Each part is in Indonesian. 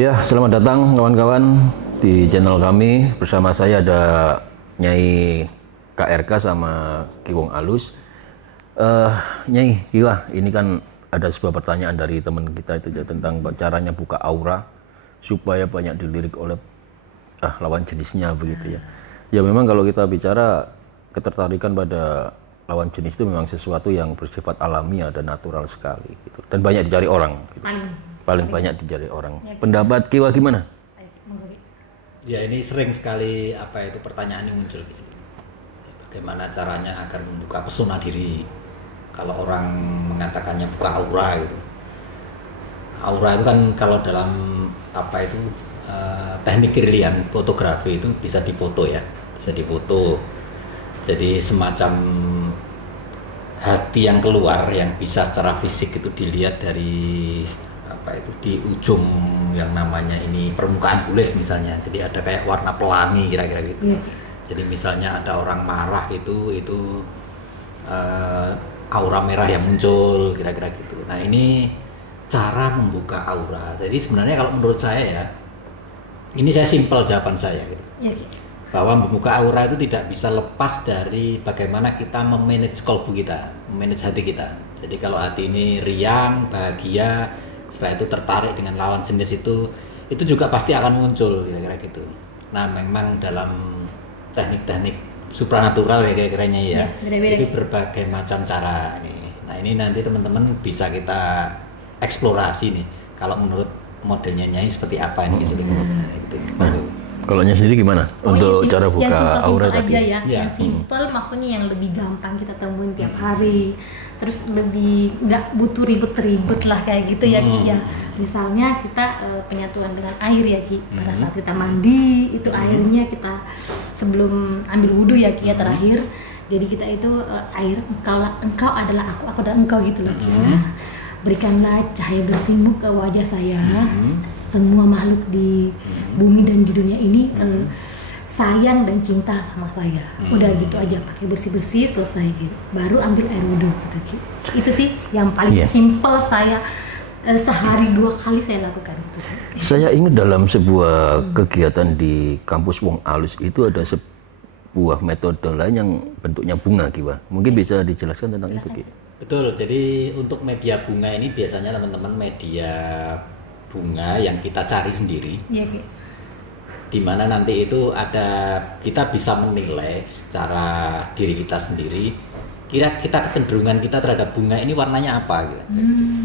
Ya, selamat datang kawan-kawan di channel kami. Bersama saya ada Nyai KRK sama Ki Wong Alus. Nyai, Kiwa, ini kan ada sebuah pertanyaan dari teman kita itu ya, tentang caranya buka aura supaya banyak dilirik oleh lawan jenisnya begitu ya. Ya memang kalau kita bicara ketertarikan pada lawan jenis itu memang sesuatu yang bersifat alami dan natural sekali gitu. Dan banyak dicari orang gitu. Paling banyak dicari orang. Pendapat Kiwa gimana? Ya ini sering sekali pertanyaan ini muncul di sini. Bagaimana caranya agar membuka pesona diri? Kalau orang mengatakannya buka aura gitu. Aura itu kan kalau dalam teknik kirlian fotografi itu bisa difoto ya, bisa difoto. Jadi semacam hati yang keluar yang bisa secara fisik itu dilihat dari di ujung yang namanya ini permukaan kulit misalnya. Jadi ada kayak warna pelangi kira-kira gitu. Jadi misalnya ada orang marah itu aura merah yang muncul kira-kira gitu. Nah ini cara membuka aura. Jadi sebenarnya kalau menurut saya ya, ini saya simpel jawaban saya gitu. Bahwa membuka aura itu tidak bisa lepas dari bagaimana kita memanage kolbu kita, memanage hati kita. Jadi kalau hati ini riang, bahagia, setelah itu tertarik dengan lawan jenis itu juga pasti akan muncul kira-kira gitu. Nah memang dalam teknik-teknik supranatural ya kira-kiranya ya, itu berbagai macam cara nih. Nah ini nanti teman-teman bisa kita eksplorasi nih. Kalau menurut modelnya Nyai seperti apa ini gitu. Kalau Nyai sendiri gimana untuk cara buka aura tadi? Yang simple maksudnya yang lebih gampang kita temuin tiap hari. Terus lebih nggak butuh ribet-ribet lah kayak gitu ya Ki ya. Misalnya kita penyatuan dengan air ya Ki. Pada saat kita mandi itu airnya kita sebelum ambil wudhu ya Ki ya terakhir. Jadi kita itu air engkau adalah aku adalah engkau gitu loh Ki ya. Berikanlah cahaya bersihmu ke wajah saya. Semua makhluk di bumi dan di dunia ini sayang dan cinta sama saya. Udah gitu aja, pakai bersih-bersih selesai gitu. Baru ambil air wudhu gitu. Itu sih yang paling simple saya sehari 2 kali saya lakukan itu. Saya ingat dalam sebuah kegiatan di kampus Wong Alus itu ada sebuah metode lain yang bentuknya bunga Kiwa. Mungkin bisa dijelaskan tentang itu Ki. Betul. Jadi untuk media bunga ini biasanya teman-teman media bunga yang kita cari sendiri. Iya Ki. Di mana nanti itu kita bisa menilai secara diri kita sendiri kita kecenderungan kita terhadap bunga ini warnanya apa gitu.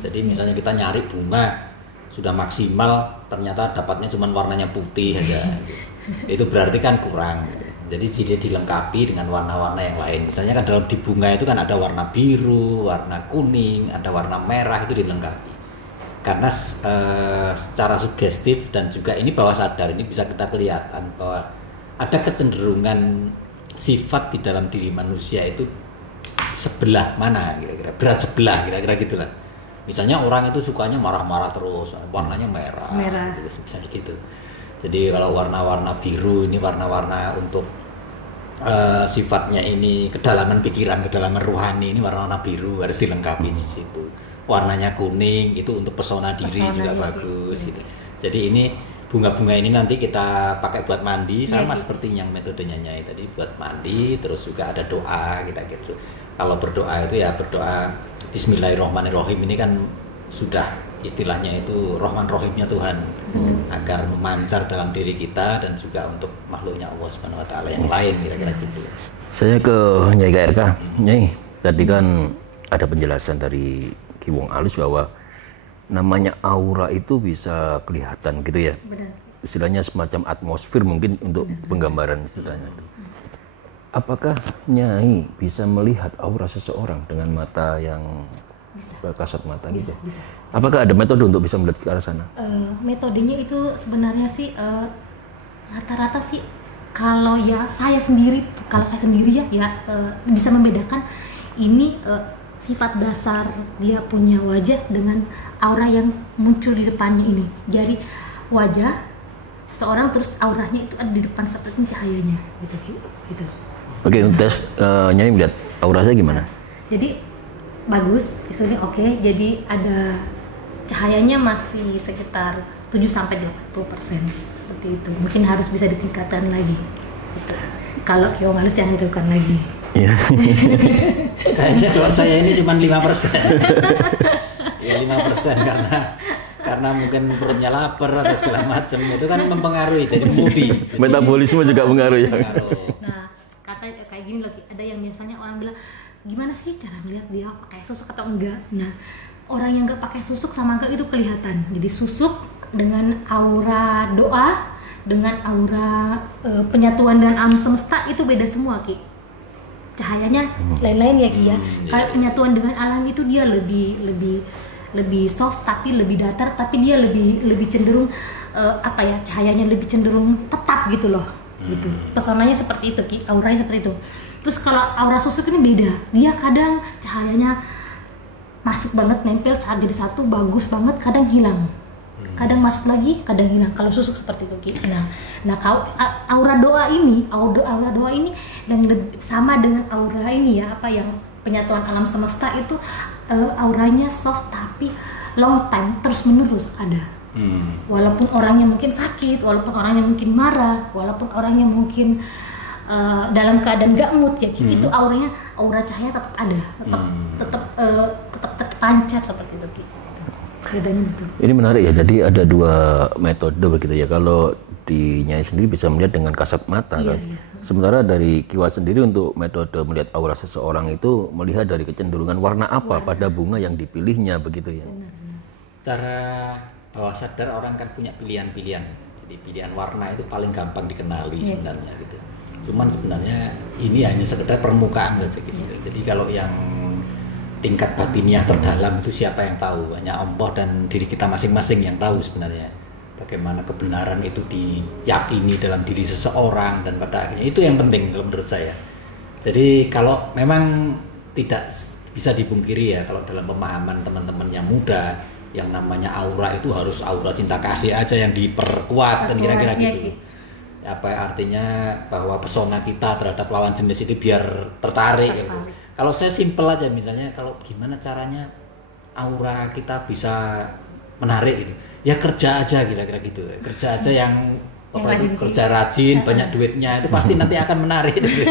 Jadi misalnya kita nyari bunga sudah maksimal ternyata dapatnya cuma warnanya putih aja gitu. Itu berarti kan kurang gitu. Jadi dia dilengkapi dengan warna-warna yang lain. Misalnya kan dalam di bunga itu kan ada warna biru, warna kuning, ada warna merah, itu dilengkapi. Karena secara sugestif dan juga ini bawah sadar ini bisa kita kelihatan bahwa ada kecenderungan sifat di dalam diri manusia itu sebelah mana kira-kira, berat sebelah kira-kira gitulah. Misalnya orang itu sukanya marah-marah terus, warnanya merah. Gitu, misalnya gitu. Jadi kalau warna-warna biru ini warna-warna untuk sifatnya ini kedalaman pikiran, kedalaman rohani, ini warna-warna biru harus dilengkapi di situ. Warnanya kuning itu untuk pesona diri juga bagus gitu. Jadi ini bunga-bunga ini nanti kita pakai buat mandi sama seperti yang metodenya Nyai tadi buat mandi, terus juga ada doa kita gitu. Kalau berdoa itu ya berdoa Bismillahirrahmanirrahim, ini kan sudah istilahnya itu Rahman Rahimnya Tuhan agar memancar dalam diri kita dan juga untuk makhluknya Allah Subhanahu wa taala yang lain kira-kira gitu. Saya ke Nyai KRK. Nyai, tadi kan ada penjelasan dari Ki Wong Alus bahwa namanya aura itu bisa kelihatan gitu ya. Benar. Istilahnya semacam atmosfer mungkin untuk penggambaran istilahnya itu. Apakah Nyai bisa melihat aura seseorang dengan mata yang kasat mata gitu? Bisa. Apakah ada metode untuk bisa melihat ke arah sana? Metodenya itu sebenarnya sih rata-rata sih kalau saya sendiri ya bisa membedakan ini sifat dasar dia punya wajah dengan aura yang muncul di depannya ini. Jadi wajah seseorang terus auranya itu ada di depan seperti cahayanya gitu. Oke, tes Nyai melihat aura saya gimana? Jadi bagus, hasilnya oke. Jadi ada cahayanya masih sekitar 7 sampai 80%. Seperti itu. Mungkin harus bisa ditingkatkan lagi. Gitu. Kalau Kiwong Alus jangan dilakukan lagi. Iya. Kayaknya kalau saya ini cuma 5%. Ya 5% karena mungkin perutnya lapar atau segala macam itu kan mempengaruhi, jadi moody. Metabolisme juga pengaruh ya. Nah, kayak gini loh, ada yang biasanya orang bilang gimana sih cara melihat dia pakai susuk atau enggak. Nah, orang yang enggak pakai susuk sama enggak itu kelihatan. Jadi susuk dengan aura doa, dengan aura penyatuan dan alam semesta itu beda semua, Ki. Cahayanya lain-lain ya, Ki ya. Kalau penyatuan dengan alam itu dia lebih soft tapi lebih datar, tapi dia lebih cenderung cahayanya lebih cenderung tetap gitu loh. Gitu. Pesonanya seperti itu, Ki. Auranya seperti itu. Terus kalau aura susuk ini beda. Dia kadang cahayanya masuk banget, nempel saat jadi satu, bagus banget, kadang hilang. Kadang masuk lagi, kadang hilang. Kalau susuk seperti itu, Ki. Nah kalau aura doa ini dan sama dengan aura ini ya, yang penyatuan alam semesta itu auranya soft tapi long time, terus menerus ada. Walaupun orangnya mungkin sakit, walaupun orangnya mungkin marah, walaupun orangnya mungkin dalam keadaan gak mood ya, itu aura cahaya tetap ada, tetap terpancar seperti itu, Ki. Bedanya itu. Ini menarik ya, jadi ada 2 metode begitu ya. Kalau di Nyai sendiri bisa melihat dengan kasat mata kan. Iya. Sementara dari Kiwa sendiri untuk metode melihat aura seseorang itu melihat dari kecenderungan warna apa pada bunga yang dipilihnya begitu ya. Cara bawah sadar orang kan punya pilihan-pilihan. Jadi pilihan warna itu paling gampang dikenali sebenarnya gitu. Cuman sebenarnya ini hanya sekedar permukaan saja gitu. Jadi kalau yang tingkat batiniah terdalam itu siapa yang tahu? Hanya Allah dan diri kita masing-masing yang tahu sebenarnya. Bagaimana kebenaran itu diyakini dalam diri seseorang, dan pada akhirnya itu yang penting kalau menurut saya. Jadi kalau memang tidak bisa dipungkiri ya, kalau dalam pemahaman teman-teman yang muda, yang namanya aura itu harus aura cinta kasih aja yang diperkuat dan kira-kira gitu. Apa artinya bahwa pesona kita terhadap lawan jenis itu biar tertarik gitu. Kalau saya simpel aja, misalnya kalau gimana caranya aura kita bisa menarik gitu. Ya kerja aja kira-kira gitu. Kerja aja yang kerja rajin, banyak duitnya, itu pasti nanti akan menarik gitu.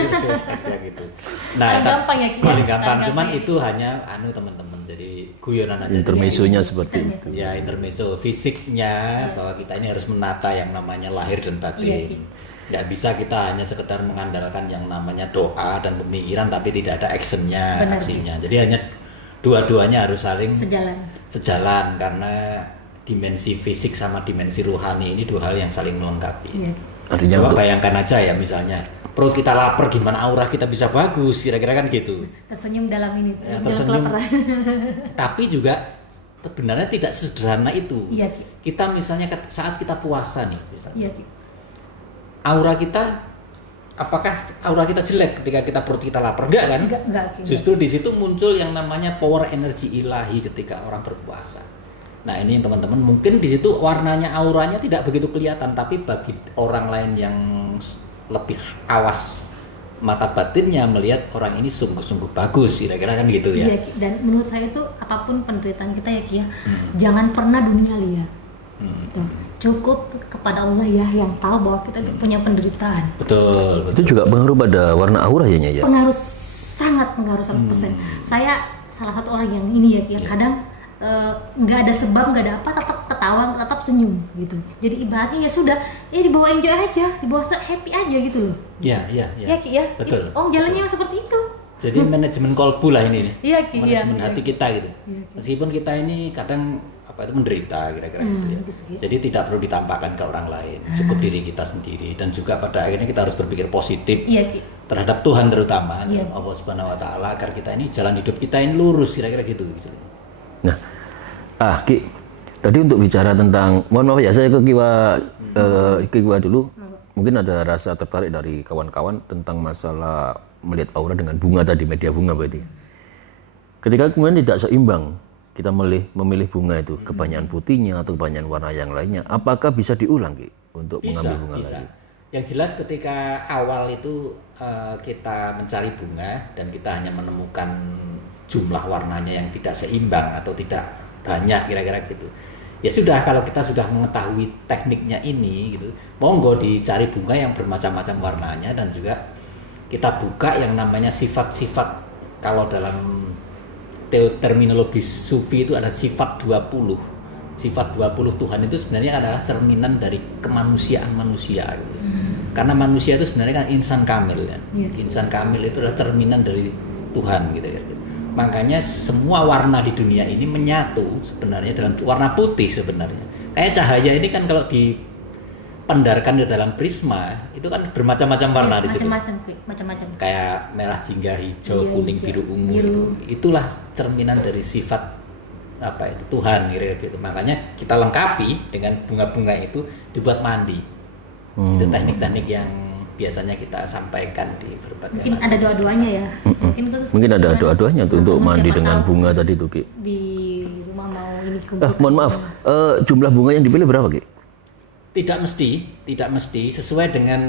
Nah, paling gampang, cuman itu hanya teman-teman. Jadi guyonan aja. Intermezzonya seperti itu. Ya, intermezzo fisiknya bahwa kita ini harus menata yang namanya lahir dan batin. Nggak bisa kita hanya sekedar mengandalkan yang namanya doa dan pemikiran tapi tidak ada aksinya. Jadi hanya dua-duanya harus saling sejalan karena dimensi fisik sama dimensi rohani ini 2 hal yang saling melengkapi. Artinya coba bayangkan aja ya, misalnya perut kita lapar, gimana aura kita bisa bagus, kira-kira kan gitu. Tersenyum dalam ini. Ya, tersenyum. Tapi juga sebenarnya tidak sederhana itu. Iya, kita misalnya saat kita puasa nih, misalnya. Iya, aura kita, apakah aura kita jelek ketika kita perut kita lapar? Enggak kan? Enggak. Justru di situ muncul yang namanya power energi ilahi ketika orang berpuasa. Nah, ini teman-teman, mungkin di situ warnanya, auranya tidak begitu kelihatan, tapi bagi orang lain yang lebih awas mata batinnya melihat orang ini sungguh-sungguh bagus, kira-kira kan gitu ya. Iya, dan menurut saya itu apapun penderitaan kita ya, Ki ya, jangan pernah dunia lihat. Cukup kepada Allah ya yang tahu bahwa kita punya penderitaan. Betul. Itu juga pengaruh pada warna aura ya, Nyai? Sangat pengaruh 100%. Saya salah satu orang yang ini ya, Ki, yang kadang nggak ada sebab, nggak ada apa, tetap ketawa, tetap senyum gitu. Jadi ibaratnya ya sudah, dibawa enjoy aja, dibawa happy aja gitu loh. Iya. Ya, Ki ya. Betul. Jalannya seperti itu. Jadi manajemen kolbu lah ini. Iya, Ki. Manajemen hati kita gitu. Ya, meskipun kita ini kadang itu menderita kira-kira gitu ya. Jadi tidak perlu ditampakkan ke orang lain, cukup diri kita sendiri, dan juga pada akhirnya kita harus berpikir positif terhadap Tuhan terutama, Allah Subhanahu Wa Taala, agar kita ini jalan hidup kita ini lurus, kira-kira gitu. Nah, Ki, tadi untuk bicara tentang, mohon maaf ya, saya ke Kiwa dulu. Mungkin ada rasa tertarik dari kawan-kawan tentang masalah melihat aura dengan bunga tadi, media bunga berarti. Ketika kemudian tidak seimbang, kita memilih bunga itu, kebanyakan putihnya atau kebanyakan warna yang lainnya, apakah bisa diulang, Ki, untuk mengambil bunga lagi? Yang jelas ketika awal itu kita mencari bunga dan kita hanya menemukan jumlah warnanya yang tidak seimbang atau tidak banyak, kira-kira gitu. Ya sudah, kalau kita sudah mengetahui tekniknya ini gitu, monggo dicari bunga yang bermacam-macam warnanya, dan juga kita buka yang namanya sifat-sifat. Kalau dalam terminologi sufi itu ada sifat 20. Sifat 20 Tuhan itu sebenarnya adalah cerminan dari kemanusiaan manusia gitu. Karena manusia itu sebenarnya kan insan kamil ya. Insan kamil itu adalah cerminan dari Tuhan gitu. Makanya semua warna di dunia ini menyatu sebenarnya dalam warna putih sebenarnya. Kayak cahaya ini kan kalau dipendarkan di dalam prisma itu kan bermacam-macam warna di situ. Macam-macam. Kayak merah, jingga, hijau, kuning, biru, ungu. Itulah cerminan dari sifat Tuhan gitu. Makanya kita lengkapi dengan bunga-bunga itu dibuat mandi. Itu teknik-teknik yang biasanya kita sampaikan di berbagai mungkin ada doa-doanya ya. Mungkin ada doa-doanya untuk mandi dengan bunga tadi tuh, Ki. Di rumah mau ini mohon maaf, jumlah bunga yang dipilih berapa, Ki? Tidak mesti sesuai dengan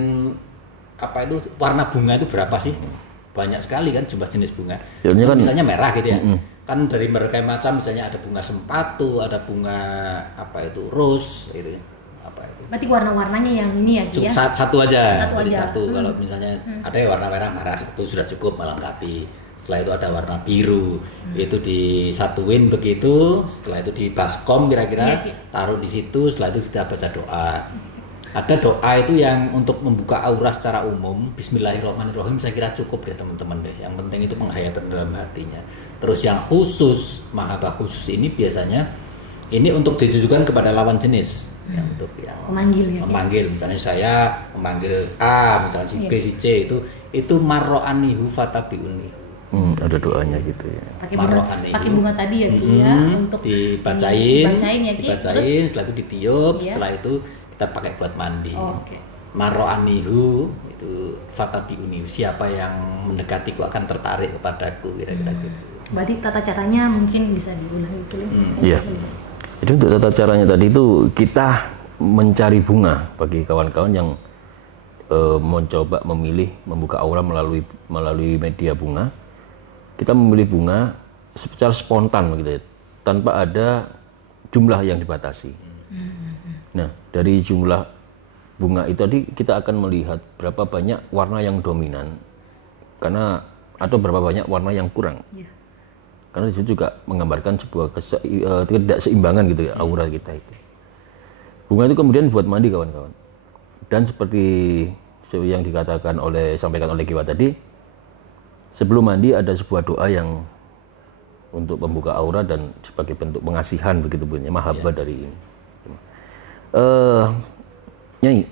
warna bunga itu berapa sih? Banyak sekali kan jumlah jenis bunga. Kan, misalnya merah gitu ya. Kan dari berbagai macam, misalnya ada bunga sempatu, ada bunga rose gitu. Berarti warna-warnanya yang ini ya, Ki, ya? Satu aja. Kalau misalnya ada warna merah satu sudah cukup melengkapi. Setelah itu ada warna biru, itu disatuin begitu. Setelah itu di baskom kira-kira taruh di situ. Setelah itu kita baca doa. Ada doa itu yang untuk membuka aura secara umum. Bismillahirrahmanirrahim, saya kira cukup ya teman-teman deh. Yang penting itu penghayatan dalam hatinya. Terus yang khusus, mahabbah khusus ini biasanya ini untuk ditujukan kepada lawan jenis. Yang untuk yang memanggil, misalnya saya memanggil A, misalnya si B, si C, itu marro'anihu fatabi'uni. Ada doanya gitu ya. Pakai bunga tadi ya, Ki, ya, untuk dibacain ya, Ki. Terus, setelah itu ditiup, setelah itu kita pakai buat mandi. Marro'anihu itu fatabi'uni, siapa yang mendekatiku akan tertarik kepadaku, kira-kira gitu. Berarti tata caranya mungkin bisa diulang gitu ya. Iya. Jadi untuk tata caranya tadi itu kita mencari bunga bagi kawan-kawan yang mencoba membuka aura melalui media bunga. Kita memilih bunga secara spontan gitu ya, tanpa ada jumlah yang dibatasi. Nah, dari jumlah bunga itu tadi kita akan melihat berapa banyak warna yang dominan, atau berapa banyak warna yang kurang. Karena di situ juga menggambarkan sebuah ketidakseimbangan gitu ya, aura kita itu. Bunga itu kemudian buat mandi kawan-kawan. Dan seperti yang disampaikan oleh Kiwa tadi, sebelum mandi ada sebuah doa yang untuk membuka aura dan sebagai bentuk pengasihan begitu bunyinya, mahabbah dari ini. Nyai.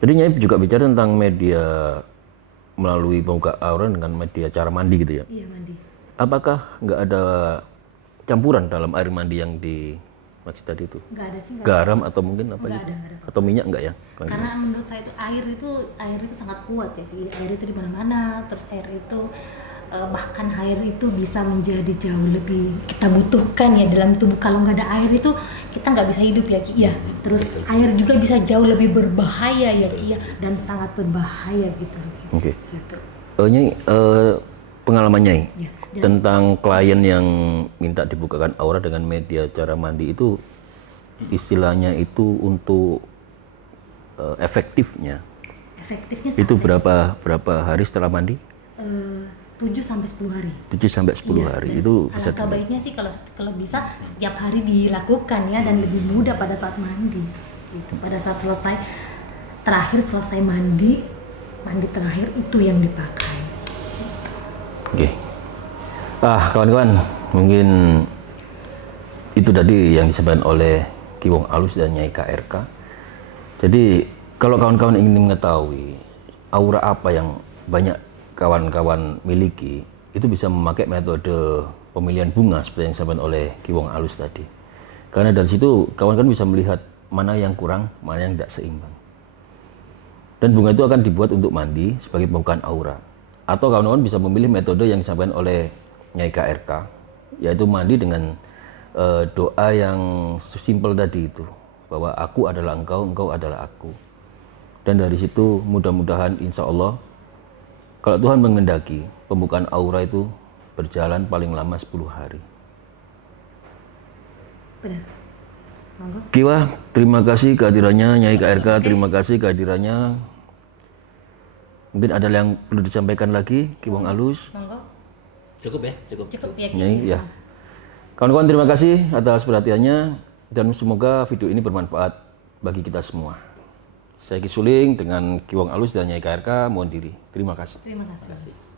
Jadi Nyai juga bicara tentang media melalui membuka aura dengan media cara mandi gitu ya. Iya, mandi. Apakah nggak ada campuran dalam air mandi yang di masjid tadi itu? Nggak ada sih. Garam atau mungkin apa gitu? Ada. Atau minyak nggak ya? Karena menurut saya itu air itu sangat kuat ya. Air itu di mana-mana. Terus air itu bahkan air itu bisa menjadi jauh lebih kita butuhkan ya dalam tubuh. Kalau nggak ada air itu kita nggak bisa hidup ya, Ki ya. Terus air juga bisa jauh lebih berbahaya ya, Ki ya, dan sangat berbahaya gitu. Oke. Gitu. Nyai, pengalaman Nyai. Ya. Tentang klien yang minta dibukakan aura dengan media cara mandi itu, istilahnya itu untuk efektifnya itu berapa hari setelah mandi? 7-10 hari. 7-10 hari itu bisa. Alangkah baiknya sih kalau bisa setiap hari dilakukan ya, dan lebih mudah pada saat mandi. Gitu. Pada saat selesai mandi terakhir itu yang dipakai. Oke. Kawan-kawan, mungkin itu tadi yang disampaikan oleh Ki Wong Alus dan Nyai KRK. Jadi kalau kawan-kawan ingin mengetahui aura apa yang banyak kawan-kawan miliki, itu bisa memakai metode pemilihan bunga seperti yang disampaikan oleh Ki Wong Alus tadi. Karena dari situ kawan-kawan bisa melihat mana yang kurang, mana yang tidak seimbang. Dan bunga itu akan dibuat untuk mandi sebagai pembukaan aura. Atau kawan-kawan bisa memilih metode yang disampaikan oleh Nyai KRK, yaitu mandi dengan doa yang simpel tadi itu, bahwa aku adalah engkau, engkau adalah aku. Dan dari situ mudah-mudahan insya Allah, kalau Tuhan menghendaki, pembukaan aura itu berjalan paling lama 10 hari. Benar. Kiwa, terima kasih kehadirannya. Nyai KRK, terima kasih kehadirannya. Mungkin ada yang perlu disampaikan lagi, Kiwong Alus. Cukup ya, cukup. Cukup ya. Nyai, ya. Kawan-kawan, terima kasih atas perhatiannya dan semoga video ini bermanfaat bagi kita semua. Saya Ki Suling dengan Kiwong Alus dan Nyai KRK mohon diri. Terima kasih. Terima kasih.